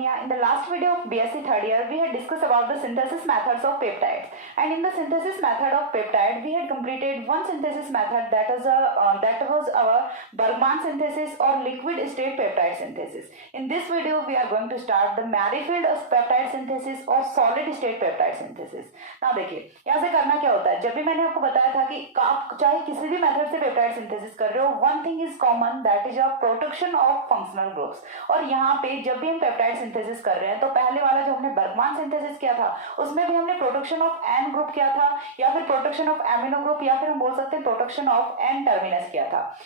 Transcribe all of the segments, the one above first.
Sonia. In the last video of BSc third year, we had discussed about the synthesis methods of peptides. And in the synthesis method of peptide, we had completed one synthesis method that was our Bergman synthesis or liquid state peptide synthesis. In this video, we are going to start the Merrifield peptide synthesis or solid state peptide synthesis. Now देखिए यहाँ से करना क्या होता है, जब भी मैंने आपको बताया था कि आप चाहे किसी भी मेथड से पेप्टाइड सिंथेसिस कर रहे हो, one thing is common, that is of protection of functional groups. और यहाँ पे जब भी हम पेप्टाइड सिंथेसिस कर रहे हैं तो पहले वाला जो हमने बर्गमान सिंथेसिस किया था उसमें भी हमने प्रोटेक्शन ऑफ एन ग्रुप किया था, या फिर प्रोटेक्शन ऑफ एमिनो ग्रुप, या फिर हम बोल सकते हैं प्रोटेक्शन ऑफ एन टर्मिनस किया था।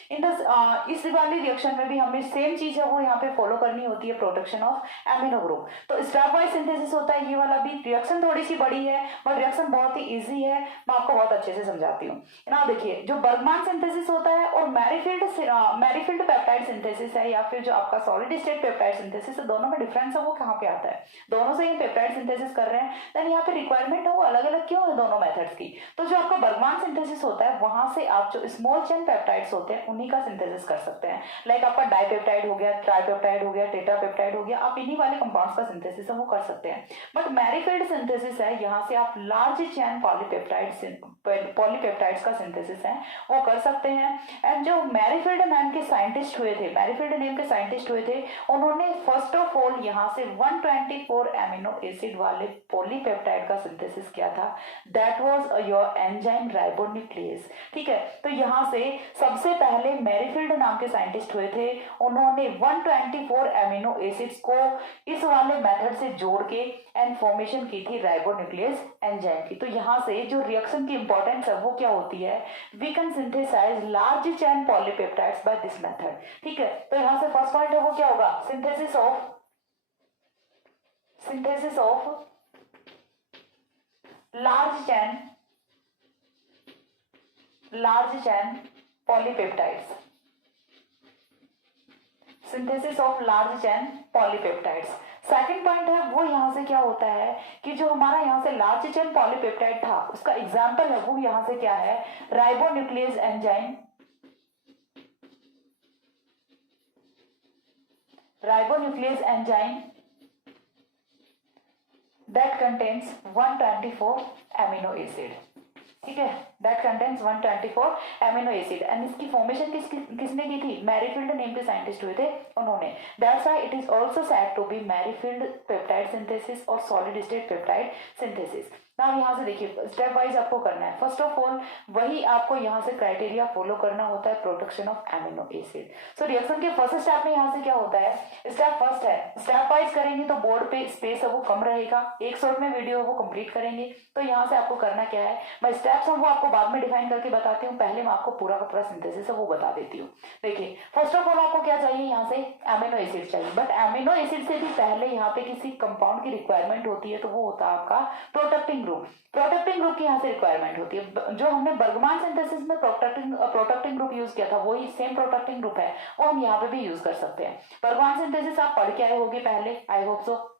इस वाली रिएक्शन में भी हमें सेम चीज है वो यहाँ पे फॉलो करनी होती है, प्रोटेक्शन ऑफ एमिनो ग्रुप। तो स्टेप वाइज सिंथेसिस होता है ये वाला भी। रिएक्शन थोड़ी सी बड़ी है बट रिएक्शन बहुत ही इजी है, मैं आपको बहुत अच्छे से समझाती हूँ ना। देखिए जो बर्गमान सिंथेसिस होता है और मैरीफील्ड पेप्टाइड सिंथेसिस है, या फिर जो आपका सॉलिड स्टेट पेप्टाइड सिंथेसिस है, दोनों में डिफरेंस है वो कहाँ पे आता है, दोनों से ही पेप्टाइड सिंथेसिस कर रहे हैं, देन यहाँ पे रिक्वायरमेंट है वो अलग अलग क्यों है दोनों मेथड्स की। तो जो आपका बर्गमान सिंथेसिस होता है वहां से आप जो स्मॉल चेन पेप्टाइड्स होते हैं उन्हीं का सिंथेसिस कर सकते हैं। लाइक आपका डाइपेप्टाइड हो गया, ट्राइपेप्टाइड हो गया, टेट्रापेप्टाइड हो गया, आप इन्हीं वाले कंपाउंड्स का सिंथेसिस है वो कर सकते हैं। बट मैरीफील्ड सिंथेसिस है, यहाँ से आप लार्ज चेन पॉलीपेप्टाइड्स का सिंथेसिस है वो कर सकते हैं। एंड जो मैरीफील्ड नाम के साइंटिस्ट हुए थे, उन्होंने फर्स्ट ऑफ ऑल यहाँ से 124 एमिनो एसिड वाले पॉलीपेप्टाइड का सिंथेसिस किया था, that was your enzyme ribonuclease. ठीक है, तो यहाँ से सबसे पहले मैरीफील्ड नाम के साइंटिस्ट हुए थे, उन्होंने 124 एमिनो एसिड्स को इस वाले मेथड से जोड़ के एंड फॉर्मेशन की थी राइबोन्यूक्लियेज एंजाइम की। तो यहाँ से जो रिएक्शन की इंपॉर्टेंस है वो क्या होती है, we can synthesize large chain polypeptides by this method. ठीक है, तो यहाँ से फर्स्ट पॉइंट है वो क्या होगा, synthesis of large chain polypeptides, synthesis of large chain polypeptides. Second point है वो यहाँ से क्या होता है कि जो हमारा यहाँ से लार्ज चेन पॉलीपेप्टाइड था उसका एग्जांपल है वो यहाँ से क्या है, ribonuclease enzyme that contains 124 amino acid। ठीक है, that contains 124 amino acid and इसकी फॉर्मेशन किसने की थी, मैरीफील्ड नेम के साइंटिस्ट हुए थे उन्होंने। That's why it is also said to be Merrifield peptide synthesis और सॉलिड स्टेट पेप्टाइड सिंथेसिस। ना यहाँ से देखिए स्टेप वाइज आपको करना है। फर्स्ट ऑफ ऑल वही आपको यहाँ से क्राइटेरिया फॉलो करना होता है, protection of amino acid. So reaction के फर्स्ट स्टेप में यहाँ से क्या होता है, स्टेप फर्स्ट है, स्टेप वाइज करेंगे तो बोर्ड पे स्पेस है वो कम रहेगा, एक शॉट में वीडियो वो कंप्लीट करेंगे। तो यहाँ से आपको करना क्या है, मैं स्टेप्स हैं वो आपको बाद में डिफाइन करके बताती हूँ, पहले मैं आपको पूरा का पूरा सिंथेसिस है वो बता देती हूँ। देखिए फर्स्ट ऑफ ऑल आपको क्या चाहिए, यहाँ से एमिनो एसिड चाहिए, बट एमिनो एसिड से भी पहले यहाँ पे किसी कंपाउंड की रिक्वायरमेंट होती है, तो वो होता है आपका प्रोटेक्टिंग ग्रुप। प्रोटेक्टिंग ग्रुप की यहाँ से रिक्वायरमेंट होती है, जो हमने बर्गमान सिंथेसिस में प्रोटेक्टिंग ग्रुप यूज किया था वही सेम प्रोटेक्टिंग ग्रुप है वो हम यहाँ पे भी यूज कर सकते हैं। बर्गमान सिंथेसिस आप पढ़ के आए होगे पहले, आई होप सो,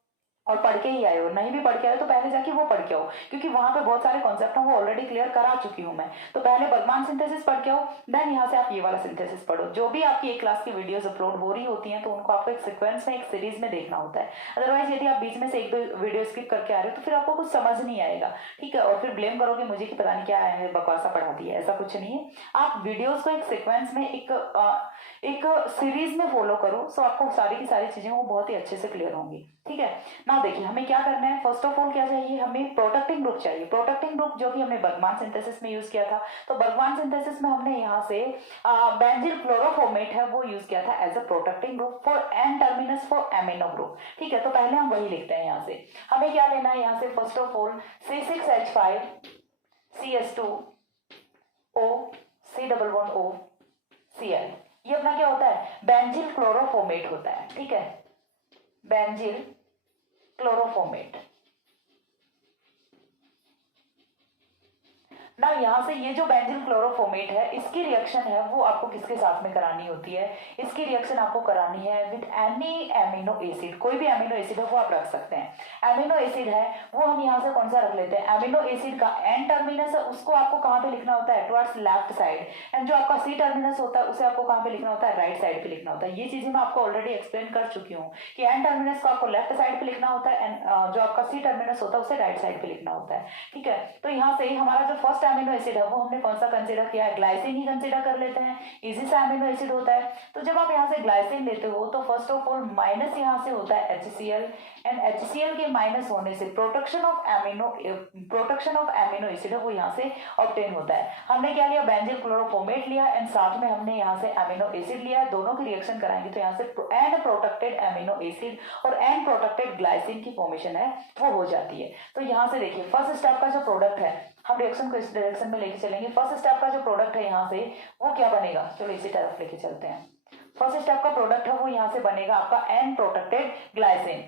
और पढ़ के ही आए हो, नहीं भी पढ़ के आए तो पहले जाके वो पढ़ के आओ, क्योंकि वहां पे बहुत सारे कॉन्सेप्ट हैं वो ऑलरेडी क्लियर करा चुकी हूँ मैं। तो पहले बर्गमान सिंथेसिस पढ़ के आओ, देन यहाँ से आप ये वाला सिंथेसिस पढ़ो। जो भी आपकी एक क्लास की वीडियोस अपलोड हो रही होती हैं तो उनको आपको एक सीक्वेंस में, एक सीरीज में देखना होता है। अदरवाइज यदि आप बीच में से एक दो वीडियो स्किप करके आ रहे हो तो फिर आपको कुछ समझ नहीं आएगा। ठीक है, और फिर ब्लेम करोगे मुझे कि पता नहीं क्या है, बकवासा पढ़ा दिया, ऐसा कुछ नहीं है। आप वीडियोज को एक सिक्वेंस में, एक सीरीज में फॉलो करो, सो आपको सारी की सारी चीजें वो बहुत ही अच्छे से क्लियर होंगी। ठीक है, ना देखिए हमें क्या करना है, फर्स्ट ऑफ ऑल क्या चाहिए, हमें प्रोटेक्टिंग ग्रुप चाहिए। प्रोटेक्टिंग ग्रुप जो कि हमने बर्गमान सिंथेसिस में यूज किया था, तो बर्गमान सिंथेसिस में हमने यहाँ से बेंजिल क्लोरोफॉर्मेट है वो यूज किया था as a protecting group for N terminus for amino group. ठीक है, तो पहले हम वही लिखते हैं। यहाँ से हमें क्या लेना है, यहाँ से first of all C6H5 CS2O C++O Cl, ये अपना क्या होता है, बेंजिल क्लोरोफॉर्मेट होता है। ठीक है, बेंजिल क्लोरोफॉर्मेट। ना यहाँ से ये जो बेंजीन क्लोरोफॉर्मेट है इसकी रिएक्शन है वो आपको किसके साथ में करानी होती है, इसकी रिएक्शन आपको करानी है विद एनी एमिनो एसिड, कोई भी एमिनो एसिड है वो आप रख सकते हैं। एमिनो एसिड है वो हम यहाँ से कौन सा रख लेते हैं, एमिनो एसिड का एन टर्मिनस है उसको आपको कहाँ पे लिखना होता है, टुवर्ड्स लेफ्ट साइड, एंड जो आपका सी टर्मिनस होता है उसे आपको कहाँ पे लिखना होता है, राइट साइड पे लिखना होता है। ये चीजें मैं आपको ऑलरेडी एक्सप्लेन कर चुकी हूँ कि एन टर्मिनस को आपको लेफ्ट साइड पे लिखना होता है एंड जो आपका सी टर्मिनस होता है उसे राइट साइड पे लिखना होता है। ठीक है, तो यहाँ से हमारा जो फर्स्ट एमिनो एसिड है वो हमने कौन सा कंसिडर किया है, ग्लाइसिन ही कंसिडर कर लेते हैं, इजी सा एमिनो एसिड होता है। तो जब आप यहाँ से ग्लाइसिन लेते हो तो फर्स्ट ऑफ ऑल माइनस यहाँ से होता है HCl, एंड HCl के माइनस होने से प्रोटेक्शन ऑफ एमिनो एसिड है वो यहाँ से ऑब्टेन होता है। हमने क्या लिया, बेंजीन क्लोरोफॉर्मेट लिया एंड साथ में हमने यहाँ से एमिनो एसिड लिया, दोनों की रिएक्शन कराएंगे तो यहाँ से एन प्रोटेक्टेड एमिनो एसिड और एन प्रोटेक्टेड ग्लाइसिन की फॉर्मेशन है वो हो जाती है। तो यहाँ से देखिए फर्स्ट स्टेप का जो प्रोडक्ट है हम रिएक्शन को इस डायरेक्शन में लेके चलेंगे। फर्स्ट स्टेप का जो प्रोडक्ट है यहाँ से वो क्या बनेगा, चलो इसी तरफ लेके चलते हैं। फर्स्ट स्टेप का प्रोडक्ट है वो यहाँ से बनेगा आपका एन प्रोटेक्टेड ग्लाइसिन।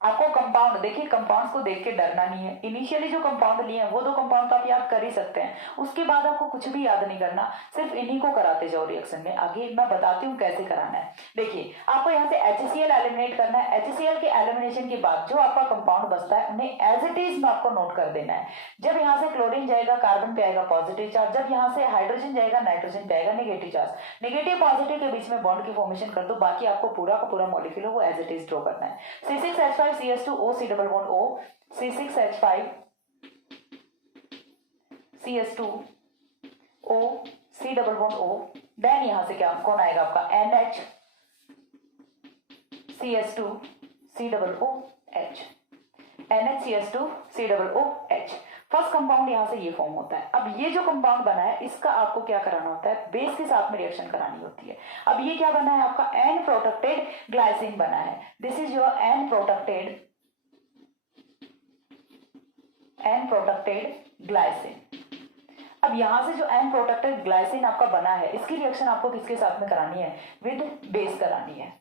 आपको कंपाउंड देखिए, कंपाउंड्स को देख के डरना नहीं है, इनिशियली जो कंपाउंड लिए हैं वो दो कंपाउंड तो आप याद कर ही सकते हैं, उसके बाद आपको कुछ भी याद नहीं करना, सिर्फ इन्हीं को कराते जाओ रिएक्शन में। आगे मैं बताती हूँ कैसे कराना है। देखिए आपको यहाँ से HCl एलिमिनेट करना है, HCl के एलिमिनेशन के बाद जो आपका कंपाउंड बचता है उन्हें एज इट इज में आपको नोट कर देना है। जब यहाँ से क्लोरीन जाएगा कार्बन पे आएगा पॉजिटिव चार्ज, जब यहाँ से हाइड्रोजन जाएगा नाइट्रोजन पे आएगा नेगेटिव चार्ज, नेगेटिव पॉजिटिव के बीच में बॉन्ड की फॉर्मेशन कर दो, बाकी आपको पूरा का पूरा मॉलिक्यूल वो एज इट इज ड्रॉ करना है। C6H5CH2O C double bond O, C6H5CH2O C double bond O, then यहां से क्या कौन आएगा आपका NHCH2C double OH, NHCH2C double OH। First compound यहां से ये फॉर्म होता है। अब ये जो कंपाउंड बना है इसका आपको क्या कराना होता है, बेस के साथ में रिएक्शन करानी होती है। अब ये क्या बना है आपका एन प्रोटेक्टेड ग्लाइसिन बना है, this is your N protected glycine. अब यहां से जो एन प्रोटेक्टेड ग्लाइसिन आपका बना है इसकी रिएक्शन आपको किसके साथ में करानी है, विद बेस करानी है।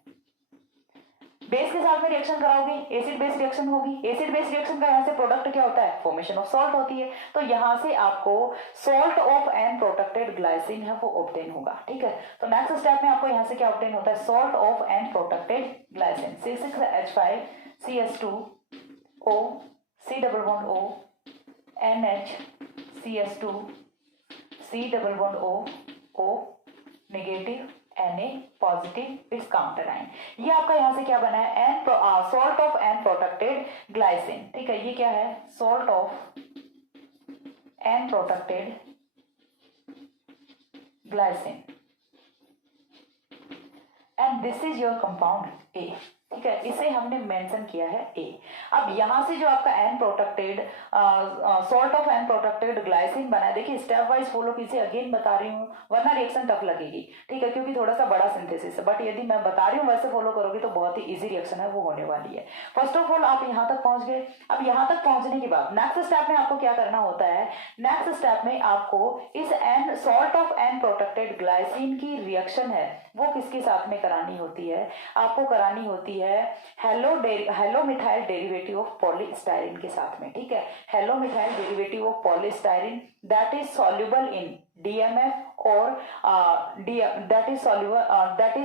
बेस के साथ में रिएक्शन कराओगे एसिड बेस रिएक्शन होगी, एसिड बेस रिएक्शन का यहाँ से प्रोडक्ट क्या होता है, फॉर्मेशन ऑफ सॉल्ट होती है। तो यहाँ से आपको salt of N protected glycine है वो ऑब्टेन होगा। ठीक है, तो नेक्स्ट स्टेप में आपको यहाँ से क्या ऑब्टेन होता है, salt of N protected glycine, C6H5CH2O C double bond O NHCH2C double bond O negative Na positive its counter ion. ये आपका यहाँ से क्या बना है, an salt of N protected glycine. ठीक है, ये क्या है, salt of N protected glycine and this is your compound A। ठीक है, इसे हमने मेंशन किया है A। अब यहां से जो आपका N protected salt of N protected glycine बना है, देखिए स्टेप वाइज फॉलो कीजिए, अगेन बता रही हूँ वरना रिएक्शन टफ लगेगी। ठीक है, क्योंकि थोड़ा सा बड़ा सिंथेसिस है, बट यदि मैं बता रही हूँ वैसे फॉलो करोगे तो बहुत ही इजी रिएक्शन है वो होने वाली है। फर्स्ट ऑफ ऑल आप यहाँ तक पहुंच गए। अब यहाँ तक पहुंचने के बाद नेक्स्ट स्टेप में आपको क्या करना होता है, नेक्स्ट स्टेप में आपको इस N salt of N protected glycine की रिएक्शन है वो किसके साथ में करानी होती है, आपको करानी होती है hello methyl derivative of polystyrene के साथ में। ठीक है, hello methyl derivative of polystyrene that is soluble in DMF और that is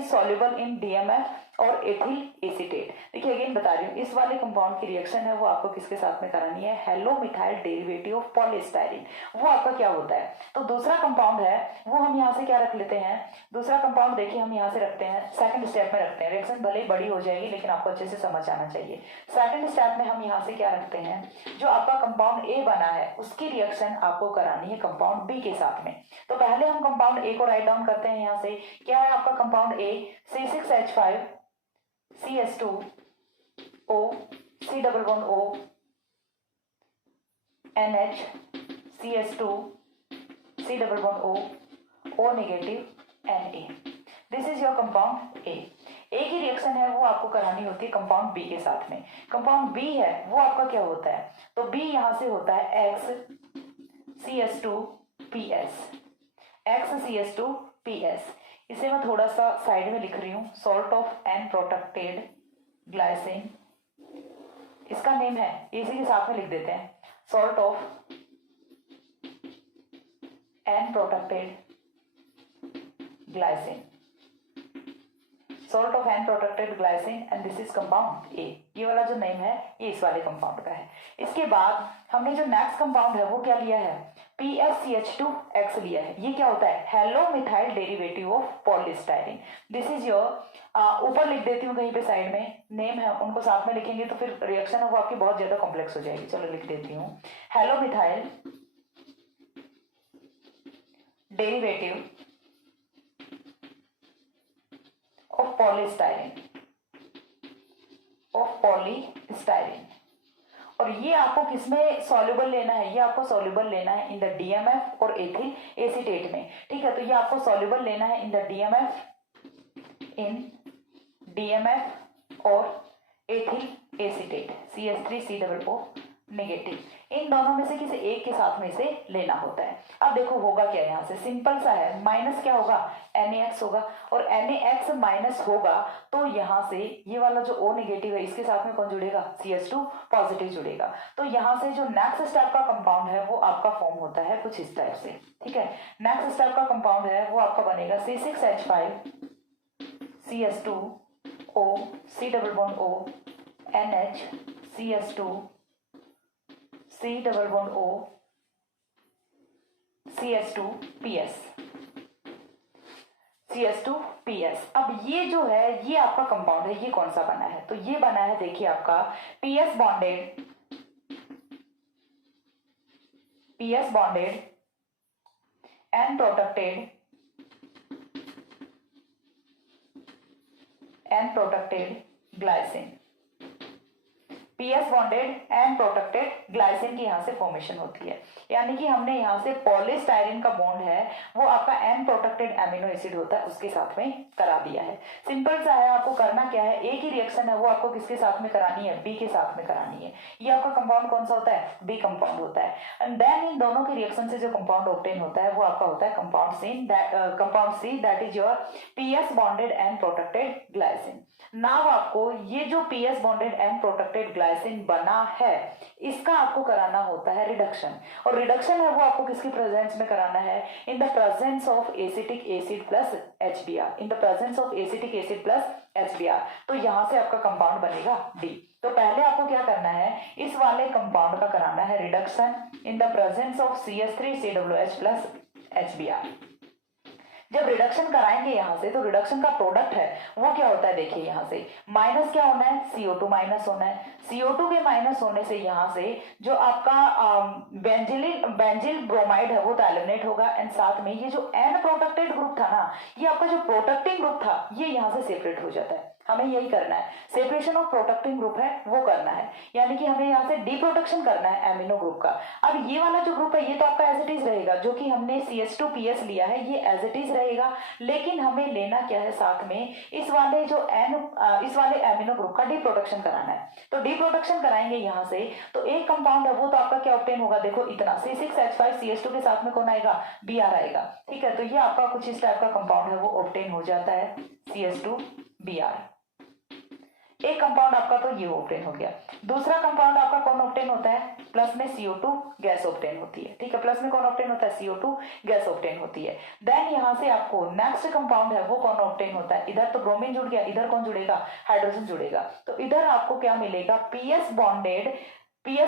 soluble in DMF और एथिल एसीटेट। देखिए अगेन बता रही हूँ, इस वाले कंपाउंड की रिएक्शन है वो आपको किसके साथ में करानी है, hello methyl derivative of polystyrene, वो आपका क्या होता है। तो दूसरा कंपाउंड है वो हम यहाँ से क्या रख लेते हैं, दूसरा कंपाउंड देखिए हम यहाँ से रखते हैं, सेकंड स्टेप में रखते हैं। रिएक्शन भले ही बड़ी हो जाएगी लेकिन आपको अच्छे से समझ आना चाहिए। सेकंड स्टेप में हम यहाँ से क्या रखते हैं, जो आपका कंपाउंड A बना है उसकी रिएक्शन आपको करानी है कंपाउंड B के साथ में। तो पहले हम कंपाउंड A को राइट डाउन करते हैं। यहाँ से क्या है आपका compound A, C6H5CH2O C double bond O NHCH2C double bond O negative Na। This is your compound A। A की रिएक्शन है वो आपको करानी होती है कंपाउंड B के साथ में। कंपाउंड B है वो आपका क्या होता है, तो B यहाँ से होता है XCH2PS। इसे मैं थोड़ा सा साइड में लिख रही हूँ, salt of N protected glycine, इसका नेम है, इसी के साथ में लिख देते हैं, salt of N protected glycine, salt of N protected glycine and this is compound A. ये वाला जो नेम है ये इस वाले कंपाउंड का है। इसके बाद हमने जो नेक्स्ट कंपाउंड है वो क्या लिया है, PSCH2X लिया है। ये क्या होता है, hello methyl derivative of polystyrene. This is your, ऊपर लिख देती हूँ कहीं पे साइड में, नेम है उनको साथ में लिखेंगे तो फिर रिएक्शन है वो आपकी बहुत ज्यादा कॉम्प्लेक्स हो जाएगी। चलो लिख देती हूँ, hello methyl derivative of polystyrene, और ये आपको किसमें सॉल्युबल लेना है, ये आपको सॉल्युबल लेना है इन द DMF और एथिल एसीटेट में। ठीक है, तो ये आपको सॉल्युबल लेना है इन द DMF और एथिल एसीटेट, CH3COO नेगेटिव। इन दोनों में से किसी एक के साथ में से लेना होता है। अब देखो होगा क्या, यहाँ से सिंपल सा है, माइनस क्या होगा, NaX होगा, और NaX माइनस होगा तो यहाँ से ये वाला जो O नेगेटिव है इसके साथ में कौन जुड़ेगा, CH2 पॉजिटिव जुड़ेगा। तो यहाँ से जो नेक्स्ट स्टेप का कंपाउंड है वो आपका फॉर्म होता है कुछ इस टाइप से। ठीक है, नेक्स्ट स्टेप का कंपाउंड है वो आपका बनेगा C6H5 CH2O C+O NH CH2 C+O CH2PS CH2PS। अब ये जो है ये आपका कंपाउंड है, ये कौन सा बना है, तो ये बना है देखिए आपका PS bonded N protected glycine, PS bonded and protected glycine की यहाँ से फॉर्मेशन होती है। यानी कि हमने यहाँ से पॉलीस्टाइरीन का बॉन्ड है वो आपका एन प्रोटेक्टेड एमिनो एसिड होता है उसके साथ में करा दिया है। सिंपल सा है, आपको करना क्या है, एक ही रिएक्शन है वो आपको किसके साथ में करानी है, बी के साथ में करानी है। ये आपका कंपाउंड कौन सा होता है, बी कंपाउंड होता है। एंड देन इन दोनों के रिएक्शन से जो कंपाउंड ऑब्टेन होता है वो आपका होता है compound C, that is your PS bonded and protected glycine. Now आपको ये जो PS bonded and protected glycine बना है इसका आपको कराना होता है रिडक्शन, और रिडक्शन है वो आपको किसकी प्रेजेंस में कराना है, in the presence of acetic acid plus HBr, in the presence of acetic acid plus HBr। तो यहां से आपका कंपाउंड बनेगा D। तो पहले आपको क्या करना है, इस वाले कंपाउंड का कराना है reduction in the presence of CH3COOH plus HBr। जब रिडक्शन कराएंगे यहाँ से तो रिडक्शन का प्रोडक्ट है वो क्या होता है, देखिए यहाँ से माइनस क्या होना है, CO2 माइनस होना है। CO2 के माइनस होने से यहाँ से जो आपका बेंजिल ब्रोमाइड है वो तो एलिमिनेट होगा, एंड साथ में ये जो N प्रोटेक्टेड ग्रुप था ना, ये आपका जो प्रोटेक्टिंग ग्रुप था ये यहाँ से सेपरेट हो जाता है। हमें यही करना है, सेपरेशन ऑफ प्रोटेक्टिंग ग्रुप है वो करना है, यानी कि हमें यहाँ से डीप्रोटेक्शन करना है एमिनो ग्रुप का। अब ये वाला जो ग्रुप है ये तो आपका एज इट इज रहेगा, जो कि हमने CH2PS लिया है ये एज इट इज रहेगा, लेकिन हमें लेना क्या है साथ में, इस वाले जो इस वाले एमिनो ग्रुप का डीप्रोटेक्शन कराना है। तो डीप्रोटेक्शन कराएंगे यहाँ से, तो एक कंपाउंड है वो तो आपका क्या ऑब्टेन होगा, देखो इतना C6H5 CH2 के साथ में कौन आएगा, Br आएगा। ठीक है, तो ये आपका कुछ इस टाइप का कंपाउंड है वो ऑब्टेन हो जाता है CH2Br। एक कंपाउंड आपका तो ये ऑब्टेन हो गया। दूसरा कंपाउंड आपका कौन ऑब्टेन होता है, प्लस में CO2 गैस ऑब्टेन होती है। ठीक है, प्लस में कौन ऑब्टेन होता है, CO2 गैस ऑब्टेन होती है। देन यहाँ से आपको नेक्स्ट कंपाउंड है वो कौन ऑब्टेन होता है, इधर तो ब्रोमीन जुड़ गया, इधर कौन जुड़ेगा, हाइड्रोजन जुड़ेगा। तो इधर आपको क्या मिलेगा, PS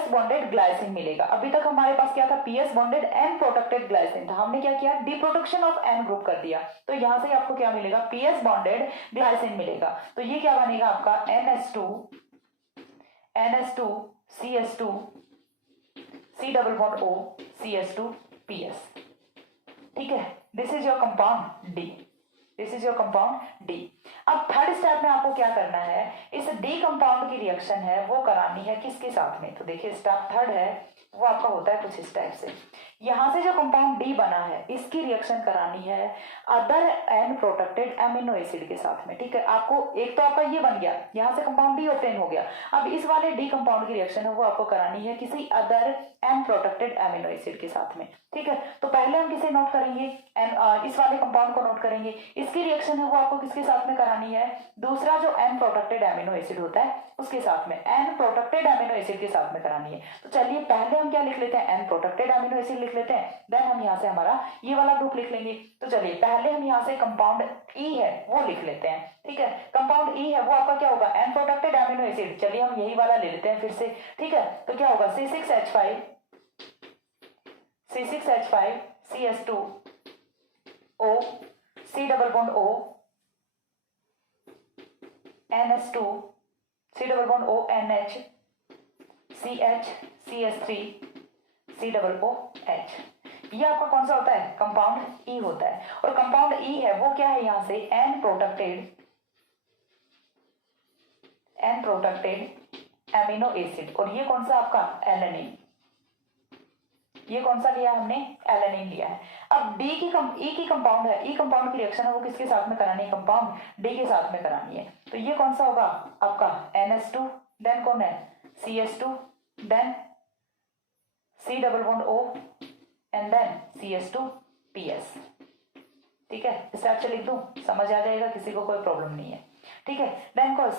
बॉन्डेड ग्लाइसिन मिलेगा। अभी तक हमारे पास क्या था, PS bonded N protected glycine था, हमने क्या किया, डीप्रोटेक्शन ऑफ एन ग्रुप कर दिया। तो यहां से आपको क्या मिलेगा, PS बॉन्डेड ग्लाइसिन मिलेगा। तो ये क्या बनेगा आपका NH2 CH2 C+O CH2PS। ठीक है, this is your compound D, this is your compound D। अब थर्ड स्टेप में आपको क्या करना है, इस D कंपाउंड की रिएक्शन है वो करानी है किसके साथ में, तो देखिए स्टेप थर्ड है वो आपका होता है कुछ इस टाइप से। यहां से जो कंपाउंड D बना है इसकी रिएक्शन करानी है other N protected amino acid के साथ में। ठीक है, आपको एक तो आपका ये बन गया, यहां से कंपाउंड D ऑब्टेन हो गया। अब इस वाले D कंपाउंड की रिएक्शन है वो आपको करानी है किसी other N protected amino acid के साथ में। ठीक है, तो पहले हम किसे नोट करेंगे, इस वाले कंपाउंड को नोट करेंगे। इसकी रिएक्शन है वो आपको किसके साथ में करानी है, दूसरा जो एन प्रोटेक्टेड एमिनो एसिड होता है उसके साथ में, एन प्रोटेक्टेड एमिनो एसिड के साथ में करानी है। तो चलिए पहले हम हम क्या लिख लेते हैं, एन प्रोटेक्टेड अमीनो एसिड लिख लेते हैं। देन हम यहाँ से हमारा ये वाला ग्रुप लिख लेंगे। तो चलिए पहले हम यहाँ से कंपाउंड ई है वो लिख लेते हैं, ठीक है। कंपाउंड ई है वो आपका क्या होगा, एन प्रोटेक्टेड अमीनो एसिड। चलिए हम यही वाला ले लेते हैं फिर से, ठीक है। तो क्या होगा, C6H5 C double bond O NH2 C double bond O NH CH CH3 C double O H। ये आपका कौन सा होता है, कंपाउंड ई होता है। और कंपाउंड ई है वो क्या है, यहां से एन प्रोटेक्टेड एमिनो एसिड। और ये कौन सा आपका, एलेनिन। ये कौन सा लिया हमने, एलेनिन लिया है। अब डी की ई की कंपाउंड है, ई कंपाउंड की रिएक्शन है वो किसके साथ में करानी है, कंपाउंड डी के साथ में करानी है। तो ये कौन सा होगा आपका NH2, देन कौन है CH2, then C double bond O and then CH2PS। ठीक है, इस टाइप से लिख दूं, समझ आ जाएगा, किसी को कोई प्रॉब्लम नहीं है, ठीक है। देन कौन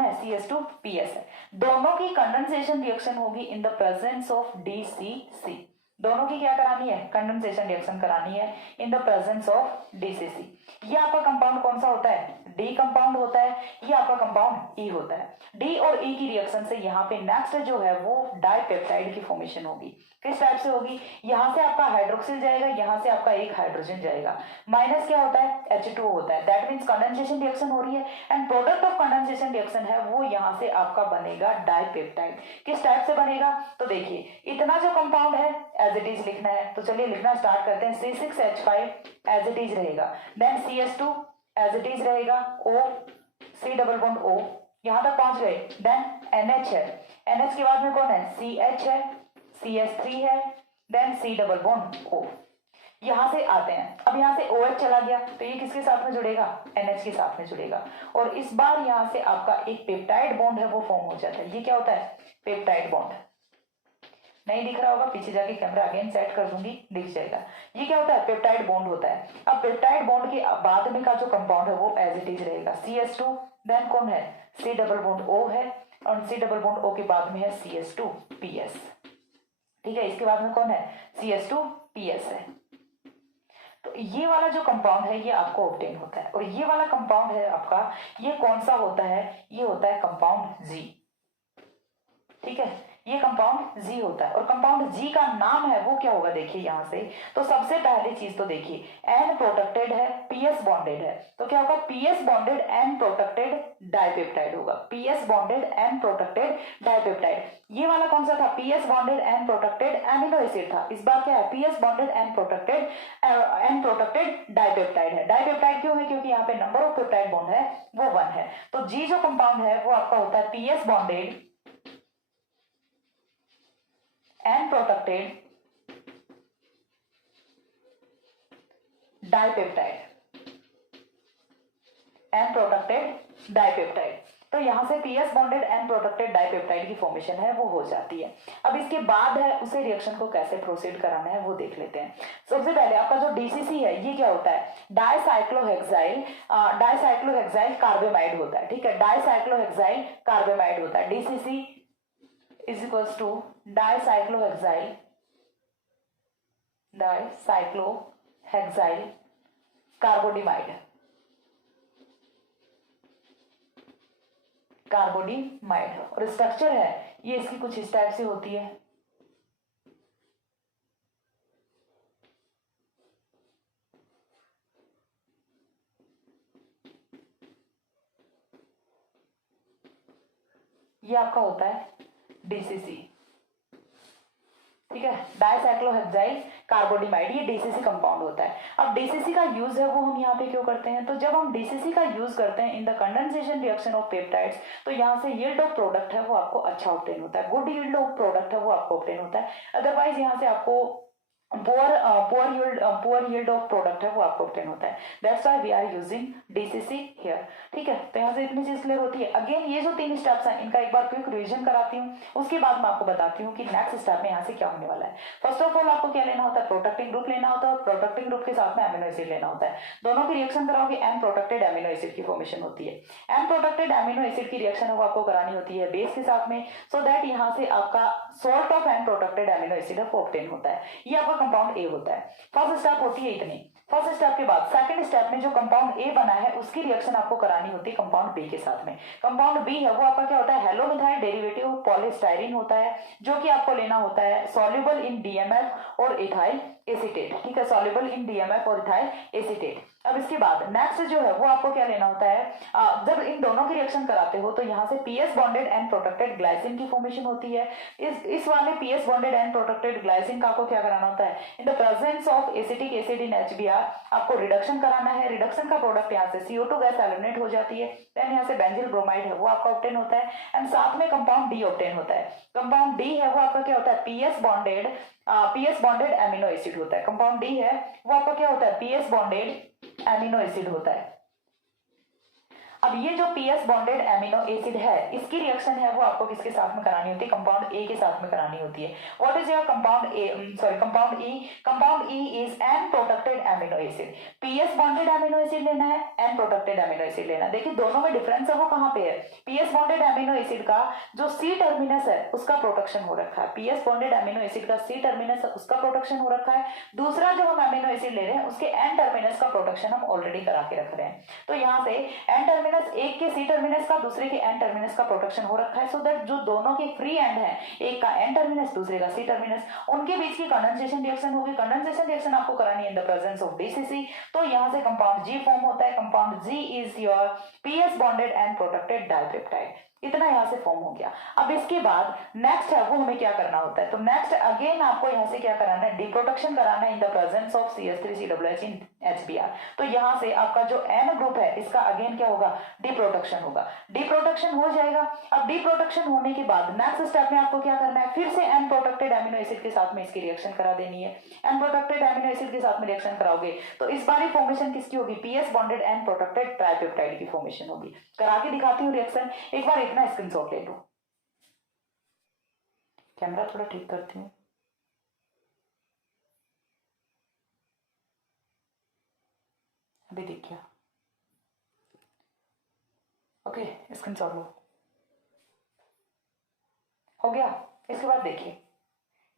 है, CH2PS है। दोनों की कंडेंसेशन रिएक्शन होगी इन द प्रेजेंस ऑफ DCC। दोनों की क्या करानी है, कंडेंसेशन रिएक्शन करानी है in the presence of DCC। ये आपका कंपाउंड कौन सा होता है, डी कंपाउंड होता है। ये आपका कंपाउंड ई होता है। डी और ई की रिएक्शन से यहाँ पे नेक्स्ट जो है वो डाइपेप्टाइड की फॉर्मेशन होगी। किस टाइप से होगी, यहाँ से आपका हाइड्रोक्सिल जाएगा, यहाँ से आपका एक हाइड्रोजन जाएगा, माइनस क्या होता है H2O होता है। दैट मीन्स कंडेंसेशन रिएक्शन हो रही है and product of condensation reaction है वो यहाँ से आपका बनेगा डाइपेप्टाइड। किस टाइप से बनेगा, तो देखिए इतना जो कंपाउंड है एज इट इज लिखना है। तो चलिए लिखना स्टार्ट करते हैं। C6H5 एज इट इज रहेगा, then CH2 as it is रहेगा, O C double bond O, यहां तक पहुंच गए। देन NH है, NH के बाद में कौन है, CH है, CH3 है, then C double bond O। यहां से आते हैं, अब यहां से OH चला गया तो ये किसके साथ में जुड़ेगा, NH के साथ में जुड़ेगा। और इस बार यहां से आपका एक पेप्टाइड बॉन्ड है वो फॉर्म हो जाता है। ये क्या होता है, पेप्टाइड बॉन्ड। नहीं दिख रहा होगा, पीछे जाके कैमरा अगेन सेट कर दूंगी, दिख जाएगा। ये क्या होता है, पेप्टाइड बॉन्ड होता है। अब पेप्टाइड बॉन्ड के बाद में का जो कंपाउंड है वो एज इट इज रहेगा, CH2, देन कौन है C डबल बॉन्ड O है, और C डबल बॉन्ड O के बाद में है CH2PS। ठीक है, इसके बाद में कौन है, CH2PS है। तो ये वाला जो कंपाउंड है ये आपको ऑब्टेन होता है। और ये वाला कंपाउंड है आपका, ये कौन सा होता है, ये होता है कंपाउंड G। ठीक है, ये कंपाउंड G होता है। और कंपाउंड G का नाम है वो क्या होगा, देखिए यहां से। तो सबसे पहली चीज तो देखिए N प्रोटेक्टेड है, PS बॉन्डेड है, तो क्या होगा, PS bonded N protected dipeptide होगा। PS bonded N protected dipeptide. ये वाला कौन सा था, PS bonded N protected amino acid था। इस बार क्या है, PS bonded N protected dipeptide है। डाइपेप्टाइड क्यों है, क्योंकि यहाँ पे नंबर ऑफ पेप्टाइड बॉन्ड है वो 1 है। तो G जो कंपाउंड है वो आपका होता है PS bonded N protected dipeptide, N protected dipeptide. तो यहां से PS bonded N protected dipeptide की फॉर्मेशन है वो हो जाती है। अब इसके बाद है उसे रिएक्शन को कैसे प्रोसीड कराना है वो देख लेते हैं। सबसे पहले आपका जो DCC है ये क्या होता है, डाइसाइक्लोहेक्साइल कार्बोमाइड होता है। ठीक है, डाइसाइक्लोहेक्साइल कार्बोमाइड होता है। DCC is equals to डाइसाइक्लोहेक्साइल कार्बोडिमाइड, और स्ट्रक्चर है ये इसकी कुछ इस टाइप से होती है। ये आपका होता है DCC। ठीक है, डाइसाइक्लोहेक्साइल कार्बोडिमाइड, ये DCC कंपाउंड होता है। अब DCC का यूज है वो हम यहाँ पे क्यों करते हैं, तो जब हम DCC का यूज करते हैं in the condensation reaction of peptides, तो यहाँ से यील्ड ऑफ प्रोडक्ट है वो आपको अच्छा ऑब्टेन होता है, गुड यील्ड ऑफ प्रोडक्ट है वो आपको ऑब्टेन होता है। अदरवाइज यहाँ से आपको पुअर यील्ड ऑफ प्रोडक्ट है वो आपको ऑब्टेन होता है। That's why we are using DCC here. ठीक है, तो यहाँ से इतनी चीज क्लियर होती है। अगेन ये जो 3 स्टेप्स हैं इनका एक बार क्विक रिवीजन कराती हूँ, उसके बाद मैं आपको बताती हूँ कि नेक्स्ट स्टेप में यहाँ से क्या होने वाला है। फर्स्ट ऑफ ऑल आपको क्या लेना होता है, प्रोटेक्टिंग ग्रुप लेना होता है, प्रोटेक्टिंग ग्रुप के साथ में अमीनो एसिड लेना होता है। दोनों की रिएक्शन कराओगे, N प्रोटेक्टेड अमीनो एसिड की फॉर्मेशन होती है। N प्रोटेक्टेड अमीनो एसिड की रिएक्शन है वो आपको करानी होती है बेस के साथ में, सो दैट यहाँ से आपका salt of N protected amino acid है वो ऑब्टेन होता है। ये आपका कंपाउंड ए होता है। फर्स्ट स्टेप होती है इतनी। फर्स्ट स्टेप के बाद सेकंड स्टेप में जो कंपाउंड ए बना है उसकी रिएक्शन आपको करानी होती है कंपाउंड बी के साथ में। कंपाउंड बी है वो आपका क्या होता है, हेलोमिथाइल डेरिवेटिव पॉलीस्टाइरीन होता है, जो कि आपको लेना होता है सॉल्युबल इन डीएमएफ और इथाइल एसीटेट। ठीक है, सॉल्युबल इन डीएमएफ और इथाइल एसीटेट। अब इसके बाद नेक्स्ट जो है वो आपको क्या लेना होता है, जब इन दोनों की रिएक्शन कराते हो तो यहाँ से PS bonded and protected glycine की फॉर्मेशन होती है। इस वाले PS bonded and protected glycine का आपको क्या कराना होता है, in the presence of acetic acid in HBr आपको रिडक्शन कराना है। रिडक्शन का प्रोडक्ट यहाँ से CO2 गैस एलिमिनेट हो जाती है। देन यहाँ से बेंजिल ब्रोमाइड है वो आपका ऑब्टेन होता है एंड साथ में कंपाउंड डी ऑब्टेन होता है। कंपाउंड डी है वो आपका क्या होता है, पीएस बॉन्डेड एमिनो एसिड होता है। कंपाउंड डी है वो आपका क्या होता है, पीएस बॉन्डेड एमिनो एसिड होता है। अब ये जो पीएस बॉन्डेड एमिनो एसिड है इसकी रिएक्शन है वो आपको किसके साथ में करानी होती है, कंपाउंड ए के साथ में करानी होती है। What is your compound A, sorry compound E. Compound E is an protected amino acid. PS bonded amino acid लेना है, एन प्रोटेक्टेड एमिनो एसिड लेना है। देखिए दोनों में डिफरेंस है वो कहाँ पे है, पीएस बॉन्डेड एमिनो एसिड का जो सी टर्मिनस है उसका प्रोटेक्शन हो रखा है। पीएस बॉन्डेड एमिनो एसिड का सी टर्मिनस है उसका प्रोटेक्शन हो रखा है। दूसरा जो हम एमिनो एसिड ले रहे हैं उसके एन टर्मिनस का प्रोटेक्शन हम ऑलरेडी करा के रख रहे हैं। तो यहाँ से एन टर्मिनस एक के सी टर्मिनस का दूसरे के एन टर्मिनस का प्रोटेक्शन हो रखा है, सो दैट जो दोनों के फ्री एंड है, एक का एन टर्मिनस दूसरे का सी टर्मिनस, उनके बीच की कंडेंसेशन रिएक्शन होगी। कंडेंसेशन रिएक्शन आपको करानी है in the presence of DCC. तो यहाँ से कंपाउंड जी फॉर्म होता है। Compound G is your PS bonded and protected dipeptide. इतना यहाँ से फॉर्म हो गया। अब इसके बाद नेक्स्ट है वो हमें क्या करना होता है, तो नेक्स्ट अगेन आपको यहाँ से क्या कराना है, डिप्रोटेक्शन कराना है in the presence of CH3COOH in HBr। तो यहाँ से आपका जो N ग्रुप है इसका अगेन क्या होगा, डिप्रोटेक्शन होगा। डिप्रोटेक्शन हो जाएगा। अब डिप्रोटेक्शन होने के बाद नेक्स्ट स्टेप में आपको क्या करना है, फिर से N प्रोटेक्टेड एमिनो एसिड के साथ में इसकी रिएक्शन करा देनी है। N प्रोटेक्टेड एमिनो एसिड के साथ में रिएक्शन कराओगे तो इस बार फॉर्मेशन किसकी होगी, PS bonded N protected tripeptide की फॉर्मेशन होगी। करा के दिखाती हूँ रिएक्शन, एक बार इतना स्क्रीनशॉट ले लो। कैमरा थोड़ा ठीक करती हूँ। अभी दिख गया, ओके स्क्रीनशॉट लो, हो गया। इसके बाद देखिए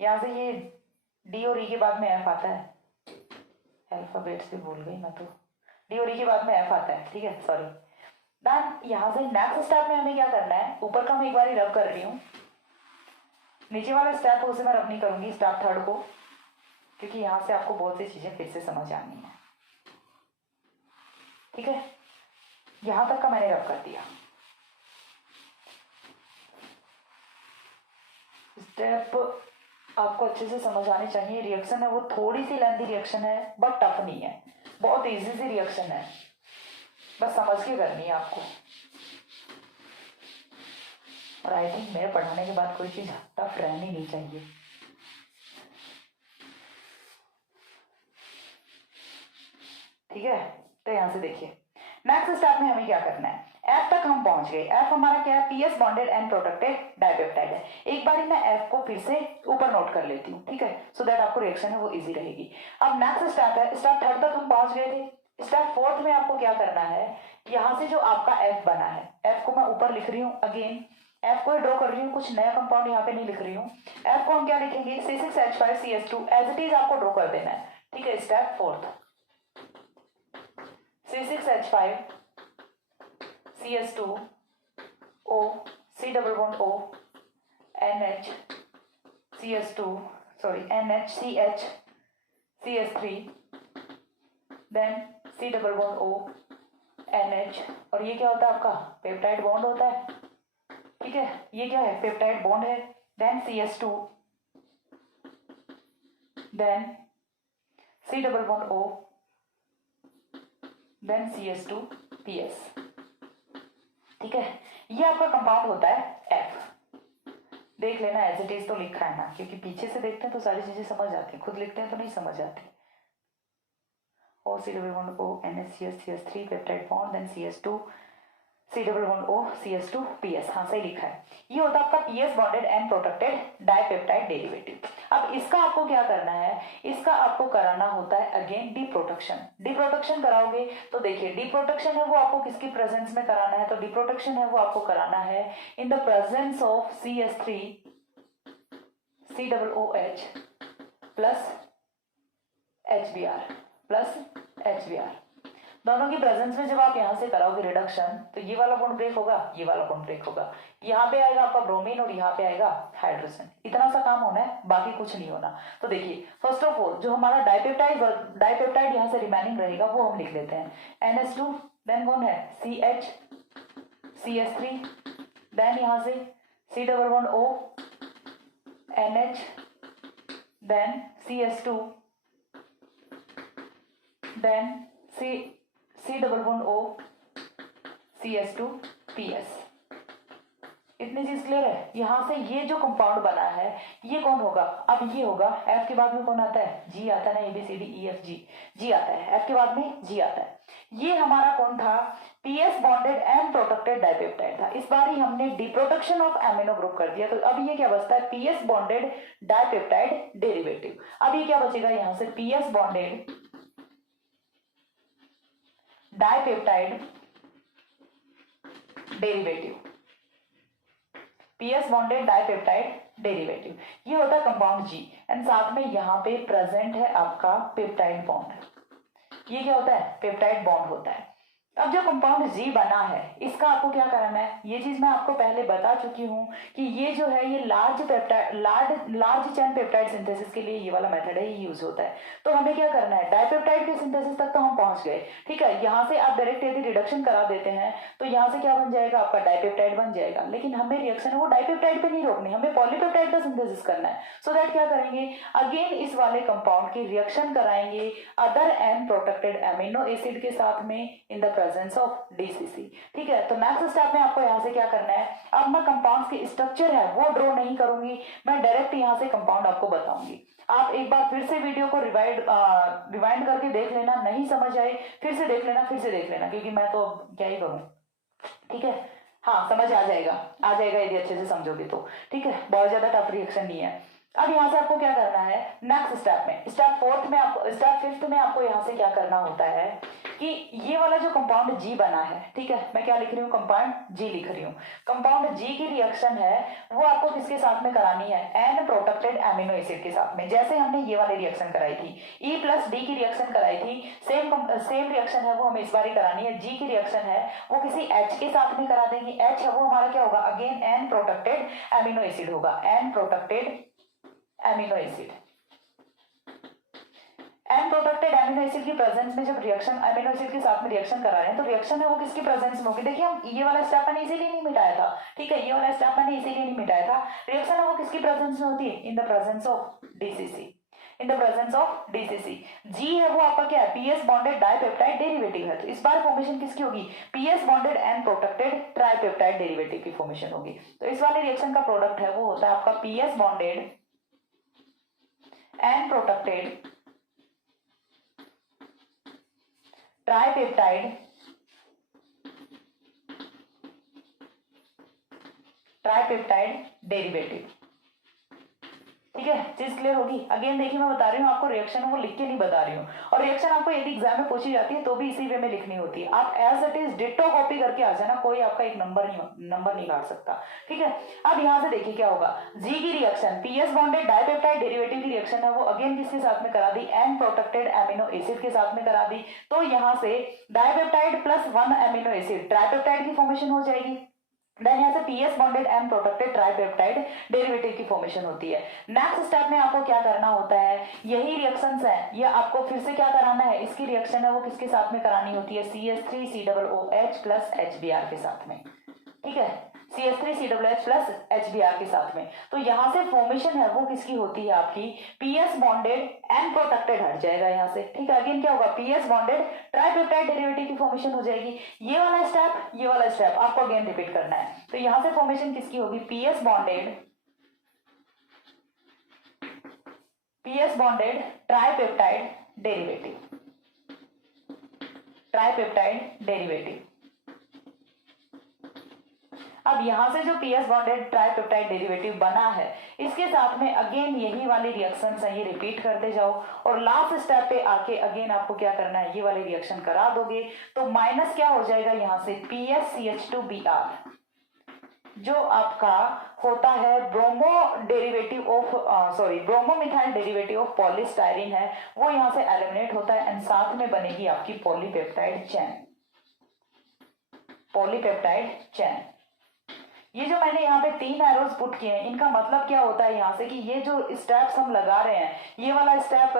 यहाँ से ये डी और ई के बाद में एफ आता है, अल्फाबेट से भूल गई मैं तो, डी और ई के बाद में एफ आता है, ठीक है सॉरी। देन यहाँ से नेक्स्ट स्टेप में हमें क्या करना है, ऊपर का मैं एक बार रब कर रही हूँ, नीचे वाला स्टेप उसे मैं रब नहीं करूंगी, स्टेप थर्ड को, क्योंकि यहाँ से आपको बहुत सी चीजें फिर से समझ आनी है। ठीक है, यहां तक का मैंने रब कर दिया। स्टेप आपको अच्छे से समझ आनी चाहिए। रिएक्शन है वो थोड़ी सी लेंथी रिएक्शन है बट टफ नहीं है, बहुत इजी सी रिएक्शन है, बस समझ के करनी है आपको। और आई थिंक मेरे पढ़ाने के बाद कोई चीज टफ रहनी नहीं चाहिए। ठीक है, तो यहां से देखिए नेक्स्ट स्टेप में हमें क्या करना है, एफ तक हम पहुंच गए। एफ हमारा क्या है, PS bonded and protected dipeptide है। एक बार मैं एफ को फिर से ऊपर नोट कर लेती हूँ, ठीक है, सो दैट आपको रिएक्शन है वो इजी रहेगी। अब नेक्स्ट स्टेप है, स्टेप थर्ड तक हम पहुंच गए थे। स्टेप फोर्थ में आपको क्या करना है, यहाँ से जो आपका एफ बना है, एफ को मैं ऊपर लिख रही हूँ, अगेन एफ को ड्रॉ कर रही हूँ, कुछ नया कंपाउंड यहाँ पे नहीं लिख रही हूँ। एफ को हम क्या लिखेंगे, C6H5CH2 एज इट इज आपको ड्रॉ कर देना है। ठीक है, step fourth C6H5 CS2 O C double bond O NH CS2 sorry NHCH CS3 then C double bond O NH, और ये क्या होता है आपका पेप्टाइड बॉन्ड होता है। ठीक है, ये क्या है, पेप्टाइड बॉन्ड है। then CS2 then C double bond O then CS2 PS। ठीक है, ये आपका कंपाउंड होता है F। देख लेना एज इट इज तो लिखा है ना, क्योंकि पीछे से देखते हैं तो सारी चीजें समझ आती हैं, खुद लिखते हैं तो नहीं समझ आती। O C double bond O NH CS3 peptide bond then CS2 C double bond O CS2 PS। हाँ सही लिखा है। ये होता है आपका PS bonded and protected dipeptide derivative. अब इसका आपको क्या करना है, इसका आपको कराना होता है अगेन डिप्रोटेक्शन। डिप्रोटेक्शन कराओगे तो देखिए डिप्रोटेक्शन है वो आपको किसकी प्रेजेंस में कराना है, तो डिप्रोटेक्शन है वो आपको कराना है in the presence of CH3 COOH plus HBr plus HBr। दोनों की प्रेजेंस में जब आप यहाँ से कराओगे रिडक्शन तो ये वाला बॉन्ड ब्रेक होगा, ये वाला बॉन्ड ब्रेक होगा, यहाँ पे आएगा आपका ब्रोमीन और यहाँ पे आएगा हाइड्रोजन। इतना सा काम होना है, बाकी कुछ नहीं होना। तो देखिए फर्स्ट ऑफ ऑल जो हमारा डाइपेप्टाइड यहाँ से रिमेनिंग रहेगा वो हम लिख लेते हैं NH2, देन कौन है CH CH3, देन यहाँ से C=O NH, then CH2, then C=O CH2 PS। इतनी चीज क्लियर है। यहां से ये जो कंपाउंड बना है ये कौन होगा, अब ये होगा F के बाद में कौन आता है, G आता है ना, ABCDEFG, G आता है, F के बाद में G आता है। ये हमारा कौन था, PS bonded and protected dipeptide था। इस बार ही हमने डिप्रोटेक्शन ऑफ एमिनो ग्रुप कर दिया। तो अब ये क्या बचता है, PS बॉन्डेड डाइपेप्टाइड डेरिवेटिव। अब ये क्या बचेगा यहाँ से, PS bonded dipeptide derivative, PS bonded dipeptide derivative. ये होता है कंपाउंड G एंड साथ में यहाँ पे प्रेजेंट है आपका पेप्टाइड बॉन्ड। ये क्या होता है, पेप्टाइड बॉन्ड होता है। अब जो कंपाउंड G बना है इसका आपको क्या करना है, ये चीज मैं आपको पहले बता चुकी हूँ कि ये जो है ये लार्ज चेन पेप्टाइड सिंथेसिस के लिए ये वाला मेथड है, ये यूज होता है। तो हमें क्या करना है, डाइपेप्टाइड के सिंथेसिस तक तो हम पहुंच गए, ठीक है। यहाँ से आप डायरेक्ट यदि रिडक्शन करा देते हैं तो यहाँ से क्या बन जाएगा, आपका डाइपेप्टाइड बन जाएगा। लेकिन हमें रिएक्शन है वो डाइपेप्टाइड पे नहीं रोकनी, हमें पॉलीपेप्टाइड का सिंथेसिस करना है। सो दैट क्या करेंगे, अगेन इस वाले कंपाउंड की रिएक्शन कराएंगे other and protected amino acid के साथ में इन द प्रेजेंस ऑफ DCC, ठीक है। तो नेक्स्ट स्टेप में आपको यहाँ से क्या करना है, अब मैं कंपाउंड्स की स्ट्रक्चर है वो ड्रॉ नहीं करूंगी, मैं डायरेक्ट यहाँ से कंपाउंड आपको बताऊंगी। आप एक बार फिर से वीडियो को रिवाइंड करके देख लेना, नहीं समझ आए फिर से देख लेना, क्योंकि मैं तो क्या ही करूँ, ठीक है। हाँ समझ आ जाएगा यदि अच्छे से समझोगे तो, ठीक है। बहुत ज्यादा टफ रिएक्शन नहीं है। अब यहाँ से आपको क्या करना है, नेक्स्ट स्टेप में स्टेप फिफ्थ में आपको यहाँ से क्या करना होता है कि ये वाला जो कंपाउंड G बना है, ठीक है, मैं क्या लिख रही हूँ, कंपाउंड G लिख रही हूँ। कंपाउंड G की रिएक्शन है वो आपको किसके साथ में करानी है, एन प्रोटेक्टेड एमिनो एसिड के साथ में। जैसे हमने ये वाली रिएक्शन कराई थी, E+D की रिएक्शन कराई थी, सेम रिएक्शन है वो हमें इस बार ही करानी है। G की रिएक्शन है वो किसी H के साथ में करा देंगे। H है वो हमारा क्या होगा, again N protected amino acid होगा, N protected amino acid. N protected amino acid की प्रेजेंस में जब रिएक्शन एमिनो एसिड के साथ में रिएक्शन करा रहे हैं तो रिएक्शन है वो किसकी प्रेजेंस में होगी। देखिए हम ये वाला स्टेप मैंने इसीलिए नहीं मिटाया था, ठीक है, ये वाला स्टेप मैंने इसीलिए नहीं मिटाया था। रिएक्शन है वो किसकी प्रेजेंस में होती है, in the presence of DCC, in the presence of DCC। G है वो आपका क्या है, PS बॉन्डेड डाइपेप्टाइड डेरिवेटिव है। तो इस बार फॉर्मेशन किसकी होगी, PS bonded and protected tripeptide derivative की फॉर्मेशन होगी। तो इस वाले रिएक्शन का प्रोडक्ट है वो होता है आपका PS bonded and protected tripeptide derivative, ठीक है। चीज क्लियर होगी। अगेन देखिए मैं बता रही हूँ आपको, रिएक्शन है वो लिख के नहीं बता रही हूँ, और रिएक्शन आपको यदि एग्जाम में पूछी जाती है तो भी इसी वे में लिखनी होती है। आप as it is ditto copy करके आ जाना, कोई आपका एक नंबर नहीं काट सकता, ठीक है। अब यहाँ से देखिए क्या होगा, G की reaction PS bonded dipeptide derivative की रिएक्शन है वो अगेन किसके साथ में करा दी, एन प्रोटेक्टेड एमिनो एसिड के साथ में करा दी। तो यहाँ से dipeptide plus 1 amino acid tripeptide की फॉर्मेशन हो जाएगी। देन यहाँ से PS bonded and protected tripeptide derivative की फॉर्मेशन होती है। नेक्स्ट स्टेप में आपको क्या करना होता है, यही रिएक्शंस है, ये आपको फिर से क्या कराना है, इसकी रिएक्शन है वो किसके साथ में करानी होती है, CH3COOH प्लस HBr के साथ में, ठीक है, CH3COOH प्लस HBr के साथ में। तो यहाँ से फॉर्मेशन है वो किसकी होती है, आपकी PS बॉन्डेड एंड प्रोटेक्टेड हट जाएगा यहाँ से, ठीक है। अगेन क्या होगा, PS बॉन्डेड ट्राइपेप्टाइड डेरिवेटिव की फॉर्मेशन हो जाएगी। ये वाला स्टेप आपको अगेन रिपीट करना है। तो यहाँ से फॉर्मेशन किसकी होगी, PS बॉन्डेड ट्राइपेप्टाइड डेरिवेटिव। अब यहाँ से जो PS बॉन्डेड ट्राइपेप्टाइड डेरिवेटिव बना है इसके साथ में अगेन यही वाली रिएक्शंस है, ये रिपीट करते जाओ, और लास्ट स्टेप पे आके अगेन आपको क्या करना है, ये वाली रिएक्शन करा दोगे तो माइनस क्या हो जाएगा यहाँ से, PSCH2Br जो आपका होता है ब्रोमोमिथाइल डेरिवेटिव ऑफ पॉलीस्टायरीन है, वो यहां से एलिमिनेट होता है एंड साथ में बनेगी आपकी पॉलीपेप्टाइड चैन। ये जो मैंने यहाँ पे 3 एरोज पुट किए हैं, इनका मतलब क्या होता है यहाँ से कि ये जो स्टेप्स हम लगा रहे हैं, ये वाला स्टेप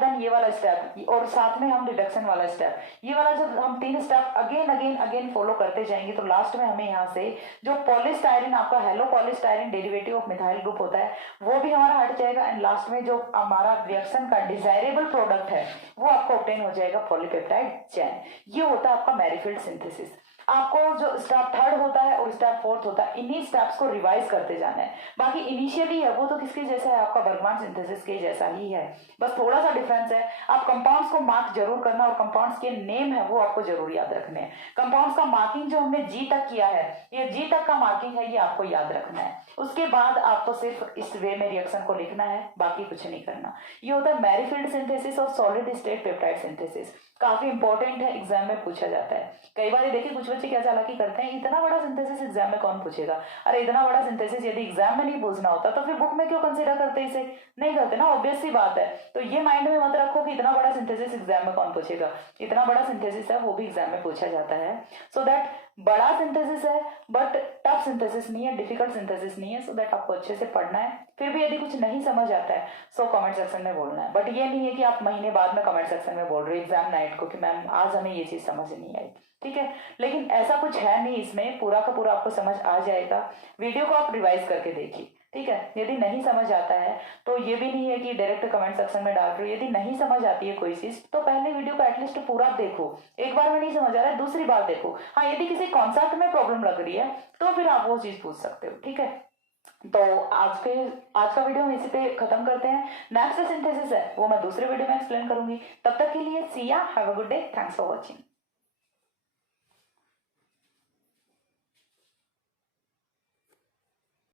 देन ये वाला स्टेप और साथ में हम रिडक्शन वाला स्टेप, ये वाला जब हम 3 स्टेप अगेन फॉलो करते जाएंगे तो लास्ट में हमें यहाँ से जो पॉलीस्टायरीन आपका hello polystyrene derivative of methyl group होता है वो भी हमारा हट जाएगा एंड लास्ट में जो हमारा रिएक्शन का डिजायरेबल प्रोडक्ट है वो आपको ऑब्टेन हो जाएगा पॉलीपेप्टाइड चैन। ये होता है आपका मैरीफील्ड सिंथेसिस। आपको जो स्टेप 3rd होता है और स्टेप 4th होता है, इन्हीं स्टेप्स को रिवाइज करते जाना है। बाकी इनिशियली है वो तो किसके जैसा है, आपका बर्गमान सिंथेसिस के जैसा ही है, बस थोड़ा सा डिफरेंस है। आप कंपाउंड्स को मार्क जरूर करना और कंपाउंड्स के नेम है वो आपको जरूर याद रखने हैं। कंपाउंड्स का मार्किंग जो हमने जी तक किया है, ये जी तक का मार्किंग है, ये आपको याद रखना है। उसके बाद आपको सिर्फ इस वे में रिएक्शन को लिखना है, बाकी कुछ नहीं करना। ये होता है मैरीफील्ड सिंथेसिस और सॉलिड स्टेट पेप्टाइड सिंथेसिस। काफी इंपॉर्टेंट है, एग्जाम में पूछा जाता है। कई बार देखिए कुछ बच्चे क्या चालाकी करते हैं, इतना बड़ा सिंथेसिस एग्जाम में कौन पूछेगा। अरे इतना बड़ा सिंथेसिस यदि एग्जाम में नहीं पूछना होता तो फिर बुक में क्यों कंसीडर करते, इसे नहीं करते ना, ऑब्वियस सी बात है। तो ये माइंड में मत रखो कि इतना बड़ा सिंथेसिस एग्जाम में कौन पूछेगा। इतना बड़ा सिंथेसिस है वो भी एग्जाम में पूछा जाता है। सो दैट बड़ा सिंथेसिस है बट टफ सिंथेसिस नहीं है, डिफिकल्ट सिंथेसिस नहीं है। सो दैट आपको अच्छे से पढ़ना है। फिर भी यदि कुछ नहीं समझ आता है सो कमेंट सेक्शन में बोलना है, बट ये नहीं है कि आप महीने बाद में कमेंट सेक्शन में बोल रहे हो एग्जाम नाइट को कि मैम आज हमें ये चीज समझ नहीं आई, ठीक है। लेकिन ऐसा कुछ है नहीं, इसमें पूरा का पूरा आपको समझ आ जाएगा। वीडियो को आप रिवाइज करके देखिए, ठीक है। यदि नहीं समझ आता है तो ये भी नहीं है कि डायरेक्ट कमेंट सेक्शन में डाल रहे हो। यदि नहीं समझ आती है कोई चीज तो पहले वीडियो को एटलीस्ट पूरा देखो, एक बार में नहीं समझ आ रहा है दूसरी बार देखो। हाँ, यदि किसी कॉन्सेप्ट में प्रॉब्लम लग रही है तो फिर आप वो चीज पूछ सकते हो, ठीक है। तो आज का वीडियो हम इसी पे खत्म करते हैं। नेक्स्ट सिंथेसिस है वो मैं दूसरे वीडियो में एक्सप्लेन करूंगी। तब तक के लिए सी या, have a good day, thanks for watching.